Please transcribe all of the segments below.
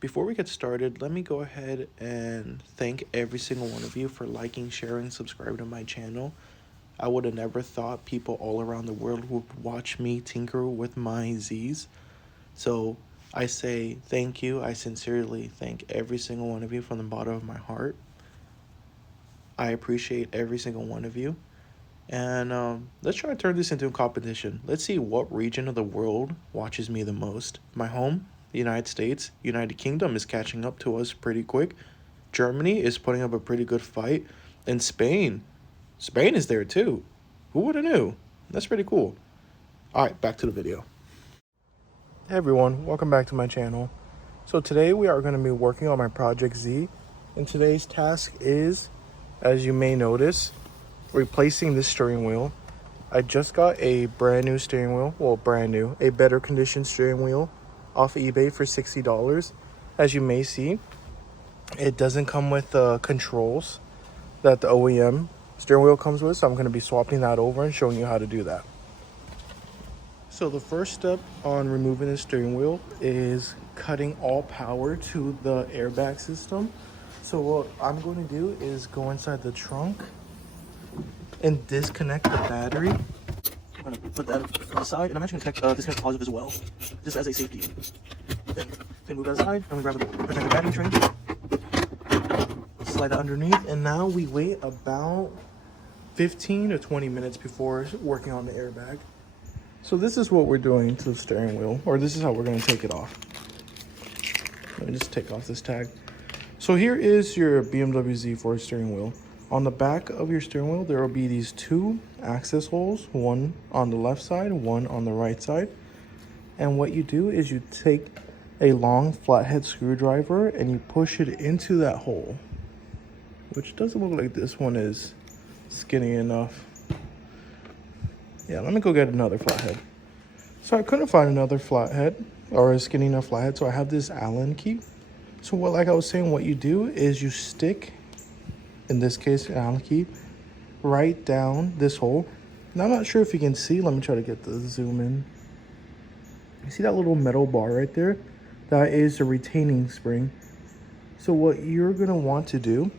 Before we get started, let me go ahead and thank every single one of you for liking, sharing, subscribing to my channel. I would have never thought people all around the world would watch me tinker with my Z's. So I say thank you. I sincerely thank every single one of you from the bottom of my heart. I appreciate every single one of you. And let's try to turn this into a competition. Let's see what region of the world watches me the most. My home, the United States, United Kingdom is catching up to us pretty quick. Germany is putting up a pretty good fight. And Spain is there too. Who would have knew? That's pretty cool. All right, back to the video. Hey everyone, welcome back to my channel. So today we are going to be working on my Project Z. And today's task is, as you may notice, replacing this steering wheel. I just got a brand new steering wheel, well, brand new, a better conditioned steering wheel off eBay for $60. As you may see, it doesn't come with the controls that the OEM steering wheel comes with, so I'm going to be swapping that over and showing you how to do that. So the first step on removing the steering wheel is cutting all power to the airbag system. So what I'm going to do is go inside the trunk and disconnect the battery. I'm going to put that aside, and I'm actually going to disconnect the positive as well, just as a safety. Then move that aside, and we grab the protective battery tray, slide it underneath, and now we wait about 15 to 20 minutes before working on the airbag. So this is what we're doing to the steering wheel, or this is how we're going to take it off. Let me just take off this tag. So here is your BMW Z4 steering wheel. On the back of your steering wheel, there will be these two access holes, one on the left side, one on the right side. And what you do is you take a long flathead screwdriver and you push it into that hole, which doesn't look like this one is skinny enough. Yeah, let me go get another flathead. So I couldn't find another flathead or a skinny enough flathead, so I have this Allen key. So like I was saying, what you do is you stick, in this case, an Allen key, right down this hole. Now I'm not sure if you can see. Let me try to get the zoom in. You see that little metal bar right there? That is a retaining spring. So what you're gonna want to do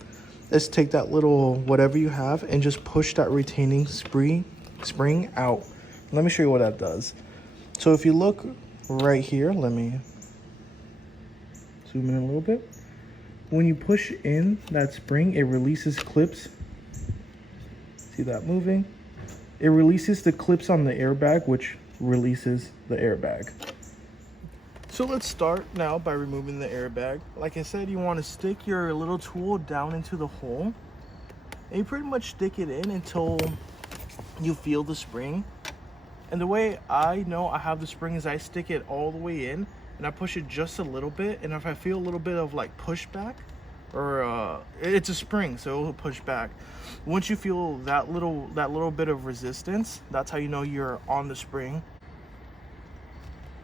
is take that little whatever you have and just push that retaining spring out. Let me show you what that does. So if you look right here, let me zoom in a little bit. When you push in that spring, it releases clips. See that moving? It releases the clips on the airbag, which releases the airbag. So let's start now by removing the airbag. Like I said, you want to stick your little tool down into the hole, and you pretty much stick it in until you feel the spring. And the way I know I have the spring is I stick it all the way in and I push it just a little bit, and if I feel a little bit of like pushback, or it's a spring, so it will push back. Once you feel that little bit of resistance, that's how you know you're on the spring.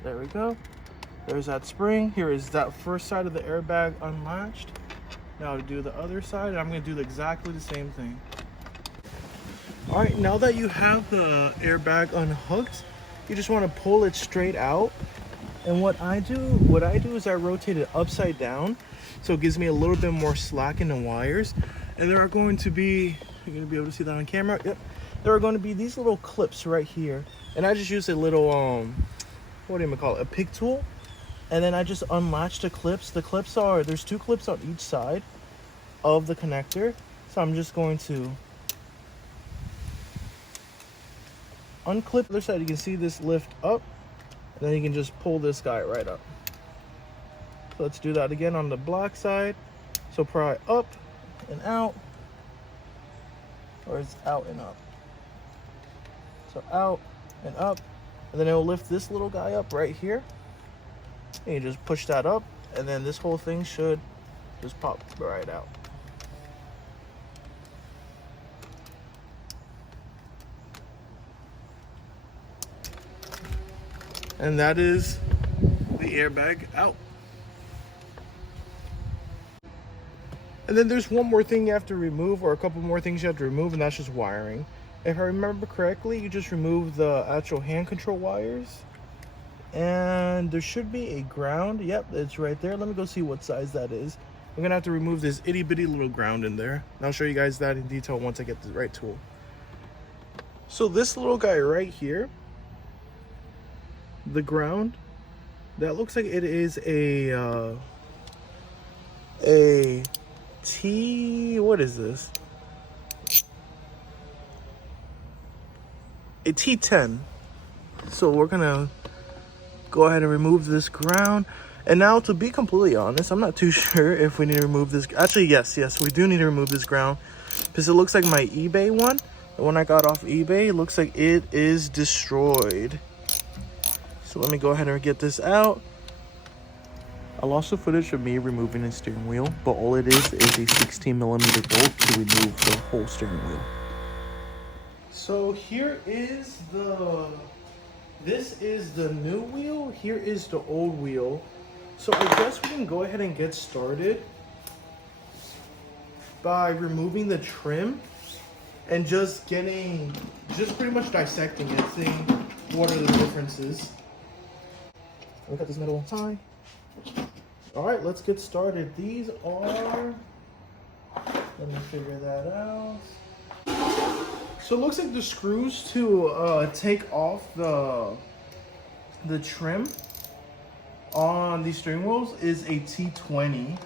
There we go. There's that spring. Here is that first side of the airbag unlatched. Now to do the other side, I'm going to do exactly the same thing. All right, now that you have the airbag unhooked, you just want to pull it straight out. And what I do is I rotate it upside down, so it gives me a little bit more slack in the wires. And there are going to be, you're going to be able to see that on camera. Yep. There are going to be these little clips right here, and I just use a little what do you call it, a pick tool, and then I just unlatch the clips. The clips are, there's two clips on each side of the connector, so I'm just going to unclip the other side. You can see this lift up, and then you can just pull this guy right up. So let's do that again on the black side. So pry up and out, or it's out and up. So out and up, and then it will lift this little guy up right here. And you just push that up, and then this whole thing should just pop right out. And that is the airbag out. And then there's one more thing you have to remove, or a couple more things you have to remove, and that's just wiring. If I remember correctly, you just remove the actual hand control wires And there should be a ground. Yep, it's right there. Let me go see what size that is. I'm gonna have to remove this itty bitty little ground in there. And I'll show you guys that in detail once I get the right tool. So this little guy right here, the ground, that looks like it is a what is this? A T10. So we're gonna go ahead and remove this ground. And now, to be completely honest, I'm not too sure if we need to remove this. Actually, yes, we do need to remove this ground, because it looks like my eBay one, the one I got off eBay, it looks like it is destroyed. So let me go ahead and get this out. I'll also footage of me removing the steering wheel, but all it is a 16mm bolt to remove the whole steering wheel. So here is this is the new wheel, here is the old wheel. So I guess we can go ahead and get started by removing the trim and just pretty much dissecting it, seeing what are the differences. Look at this metal tie. All right, let's get started. These are, let me figure that out. So it looks like the screws to take off the trim on these steering wheels is a T20.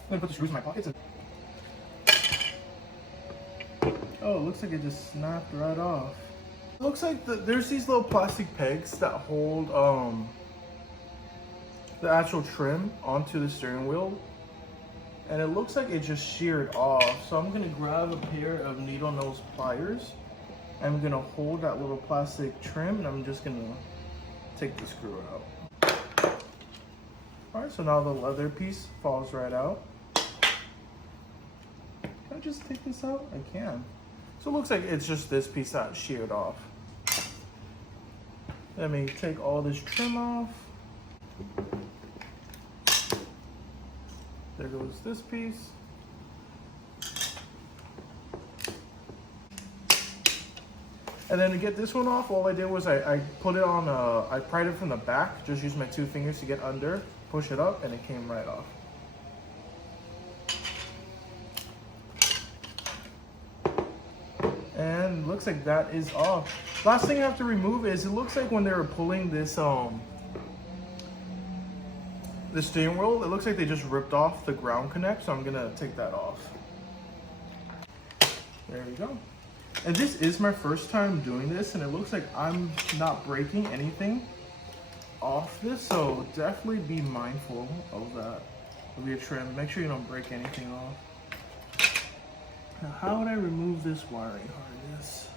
I'm gonna put the screws in my pockets. Oh, it looks like it just snapped right off. It looks like there's these little plastic pegs that hold the actual trim onto the steering wheel. And it looks like it just sheared off. So I'm gonna grab a pair of needle nose pliers. I'm gonna hold that little plastic trim and I'm just gonna take the screw out. All right, so now the leather piece falls right out. Can I just take this out? I can. So it looks like it's just this piece that sheared off. Let me take all this trim off. There goes this piece. And then to get this one off, all I did was I put it on, I pried it from the back, just used my 2 fingers to get under, push it up, and it came right off. And looks like that is off. Last thing I have to remove is, it looks like when they were pulling this, the steering wheel, it looks like they just ripped off the ground connect, so I'm gonna take that off. There we go. And this is my first time doing this, and it looks like I'm not breaking anything off this, so definitely be mindful of that, of your trim. Make sure you don't break anything off. Now, how would I remove this wiring harness?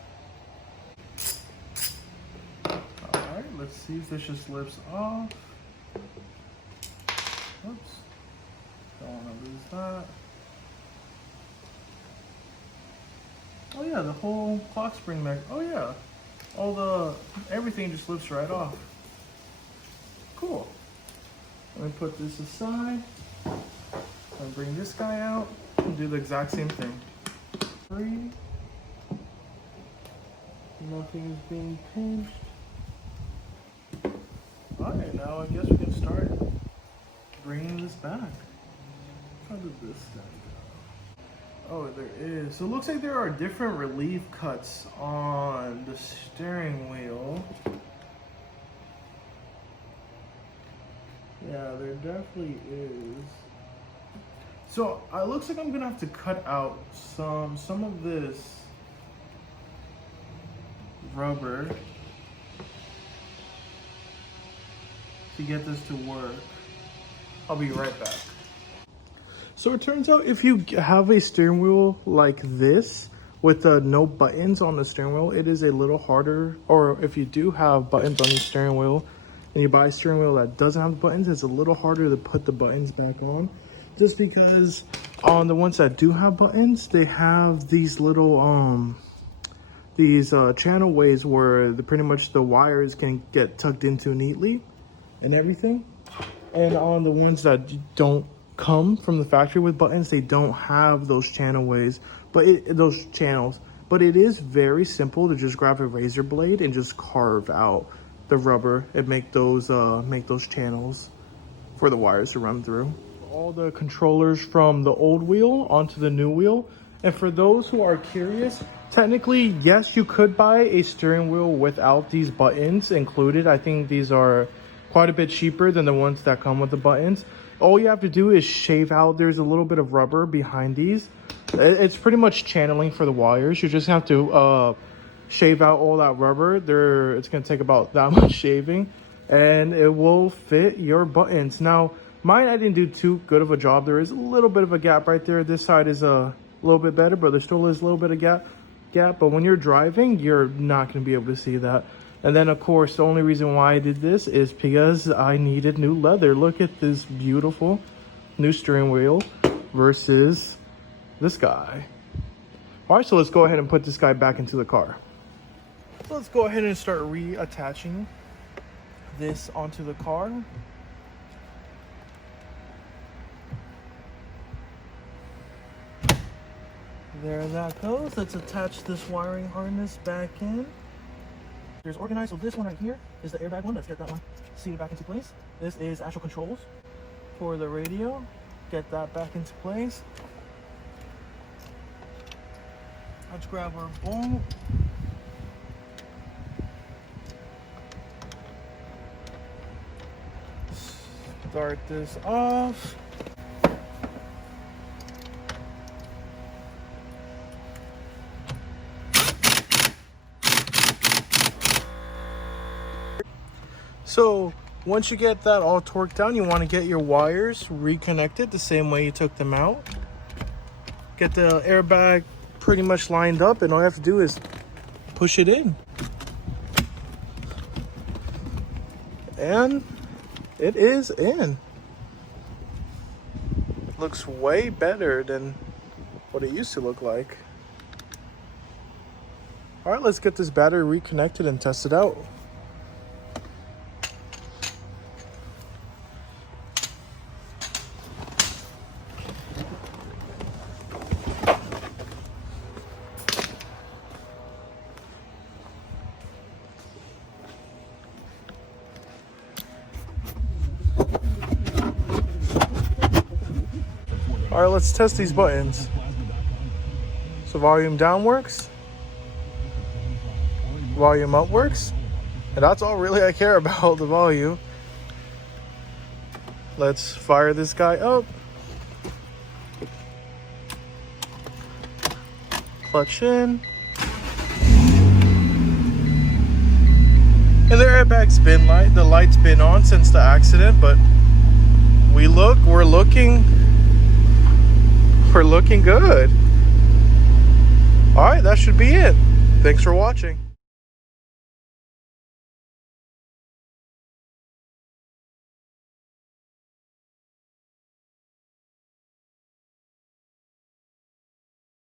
Alright, let's see if this just lifts off. Oops. Don't want to lose that. Oh yeah, the whole clock spring back. Oh yeah, everything just lifts right off. Cool. Let me put this aside. I'll bring this guy out and do the exact same thing. Free. Nothing is being pinched. Alright, now I guess we can start bringing this back. How did this stand? Oh, there is. So it looks like there are different relief cuts on the steering wheel. Yeah, there definitely is. So it looks like I'm gonna have to cut out some of this rubber to get this to work. I'll be right back. So it turns out if you have a steering wheel like this with no buttons on the steering wheel, it is a little harder. Or if you do have buttons on your steering wheel and you buy a steering wheel that doesn't have the buttons, it's a little harder to put the buttons back on. Just because on the ones that do have buttons, they have these little channel ways where pretty much the wires can get tucked into neatly and everything. And on the ones that don't come from the factory with buttons, they don't have those channel ways, those channels, but it is very simple to just grab a razor blade and just carve out the rubber and make those channels for the wires to run through. All the controllers from the old wheel onto the new wheel. And for those who are curious, technically, yes, you could buy a steering wheel without these buttons included. I think these are quite a bit cheaper than the ones that come with the buttons. All you have to do is shave out, there's a little bit of rubber behind these. It's pretty much channeling for the wires. You just have to shave out all that rubber. It's going to take about that much shaving, and it will fit your buttons. Now, mine, I didn't do too good of a job. There is a little bit of a gap right there. This side is a little bit better, but there still is a little bit of gap. But when you're driving, you're not going to be able to see that. And then, of course, the only reason why I did this is because I needed new leather. Look at this beautiful new steering wheel versus this guy. All right, so let's go ahead and put this guy back into the car. So let's go ahead and start reattaching this onto the car. There that goes. Let's attach this wiring harness back in. There's organized. So this one right here is the airbag one. Let's get that one seated back into place. This is actual controls for the radio. Get that back into place. Let's grab our bolt. Start this off. So once you get that all torqued down, you want to get your wires reconnected the same way you took them out. Get the airbag pretty much lined up, and all you have to do is push it in. And it is in. Looks way better than what it used to look like. All right, let's get this battery reconnected and test it out. All right, let's test these buttons. So volume down works, volume up works, and that's all really I care about, the volume. Let's fire this guy up. Clutch in. And the airbag's been light, the light's been on since the accident, but we're looking good. All right, that should be it. Thanks for watching.